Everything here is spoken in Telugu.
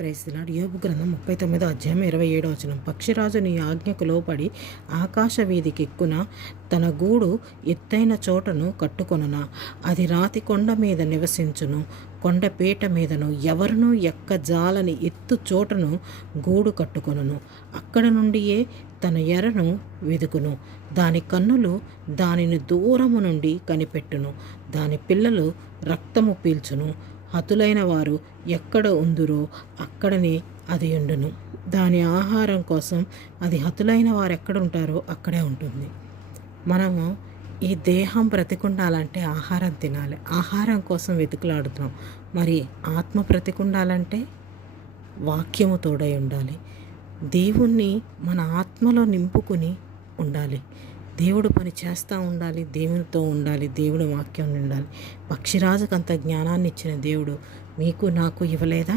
Praise the lord. యోబు గ్రంథం 39వ అధ్యాయం 27వ వచనం. పక్షిరాజు నీ ఆజ్ఞకు లోపడి ఆకాశ వీధికి ఎక్కున, తన గూడు ఎత్తైన చోటను కట్టుకొనునా, అది రాతి కొండ మీద నివసించును, కొండపీట మీదను ఎవరునూ ఎక్కజాలని ఎత్తు చోటను గూడు కట్టుకొనును. అక్కడ నుండియే తన ఎరను వెదుకును. దాని కన్నులు దానిని దూరము నుండి కనిపెట్టును. దాని పిల్లలు రక్తము పీల్చును. హతులైన వారు ఎక్కడ ఉందురో అక్కడనే అది ఉండును. దాని ఆహారం కోసం అది హతులైన వారు ఎక్కడ ఉంటారో అక్కడే ఉంటుంది. మనము ఈ దేహం బ్రతికుండాలంటే ఆహారం తినాలి. ఆహారం కోసం వెతుకులాడుతున్నాం. మరి ఆత్మ బ్రతికుండాలంటే వాక్యము తోడై ఉండాలి. దేవుణ్ణి మన ఆత్మలో నింపుకుని ఉండాలి. దేవుడు పని చేస్తూ ఉండాలి. దేవునితో ఉండాలి. దేవుడి వాక్యం ఉండాలి. పక్షిరాజుకు అంత జ్ఞానాన్ని ఇచ్చిన దేవుడు మీకు నాకు ఇవ్వలేదా?